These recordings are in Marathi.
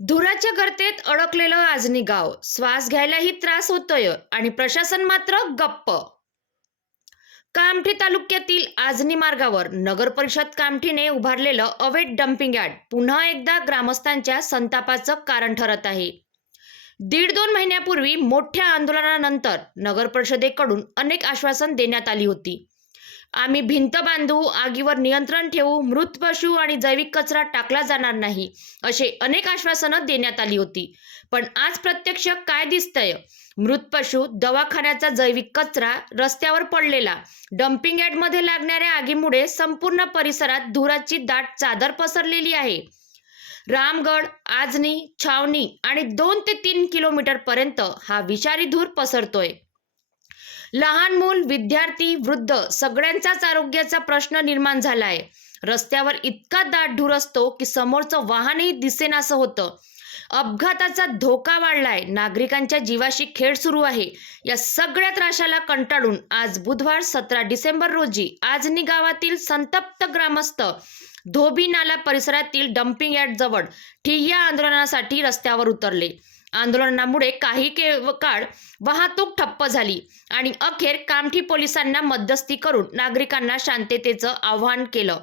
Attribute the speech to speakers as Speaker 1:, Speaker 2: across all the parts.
Speaker 1: धुराच्या गर्तेत अडकलेलं आजनी गाव. श्वास घ्यायलाही त्रास होतोय आणि प्रशासन मात्र गप्प. कामठी तालुक्यातील आजनी मार्गावर नगर परिषद कामठीने उभारलेलं अवैध डम्पिंग यार्ड पुन्हा एकदा ग्रामस्थांच्या संतापाचं कारण ठरत आहे. दीड दोन महिन्यापूर्वी मोठ्या आंदोलनानंतर नगर परिषदेकडून अनेक आश्वासन देण्यात आली होती. आम्ही भिंत बांधू आगीवर नियंत्रण ठेवू मृत पशु आणि जैविक कचरा टाकला जाणार नाही असे अनेक आश्वासनं देण्यात आली होती. पण आज प्रत्यक्ष काय दिसतंय? मृत पशु दवाखान्याचा जैविक कचरा रस्त्यावर पडलेला डम्पिंग यार्डमध्ये लागणाऱ्या आगीमुळे संपूर्ण परिसरात धुराची दाट चादर पसरलेली आहे. रामगड आजनी छावणी आणि दोन ते तीन किलोमीटर पर्यंत हा विषारी धूर पसरतोय. लहान मूल विद्यार्थी वृद्ध सगळ्यांचाच आरोग्याचा प्रश्न निर्माण झालाय. रस्त्यावर इतका दाट धूर असतो की समोरचं वाहनही दिसेनासं होतं. अपघाताचा धोका वाढलाय. नागरिकांच्या जीवाशी खेळ सुरू आहे. या सगळ्या त्राशाला कंटाळून आज बुधवार सतरा डिसेंबर रोजी आजनी गावातील संतप्त ग्रामस्थ धोबी नाला परिसरातील डम्पिंग यार्ड जवळ ठिय्या आंदोलनासाठी रस्त्यावर उतरले. आंदोलनामुळे काही के काळ वाहतूक ठप्प झाली आणि अखेर कामठी पोलिसांना मध्यस्थी करून नागरिकांना शांततेचं आवाहन केलं.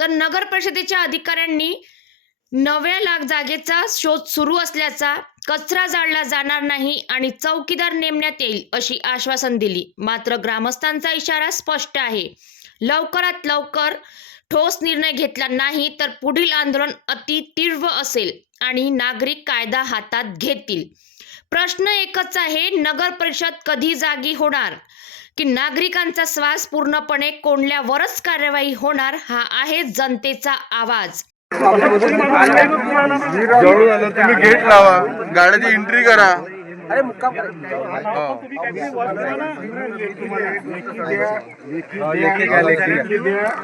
Speaker 1: तर नगर परिषदेच्या अधिकाऱ्यांनी नव्या लाख जागेचा शोध सुरू असल्याचा कचरा जाळला जाणार नाही आणि चौकीदार नेमण्यात येईल अशी आश्वासन दिली. मात्र ग्रामस्थांचा इशारा स्पष्ट आहे. लवकरात लवकर ठोस निर्णय घेतला नाही तर पुढील आंदोलन अति तीव्र असेल आणि नागरिक कायदा हातात घेतील. प्रश्न एकच आहे नगर परिषद कधी जागी होणार? की नागरिकांचा श्वास पूर्णपणे कोंडल्यावरच कार्यवाही होणार हा आहे जनतेचा आवाज.
Speaker 2: तुम्ही गेट लावा गाड्याची एंट्री करा.
Speaker 3: अरे मुक्का
Speaker 2: हो.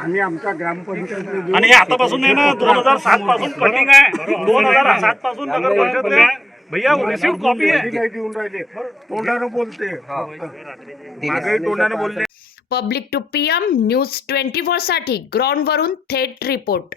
Speaker 3: आणि आमच्या ग्रामपंचायत
Speaker 4: आणि हे आतापासून आहे ना दोन हज़ार सात पासून कटिंग आहे. दोन हज़ार सात पासून नगर परिषद आहे. भैया रिसिव्ह कॉपी आहे.
Speaker 3: देऊन राहिले तोंडानं बोलते.
Speaker 2: मागे तोंडाने बोलले
Speaker 1: public to PM news twenty four साठी ग्राउंडवरून थेट रिपोर्ट.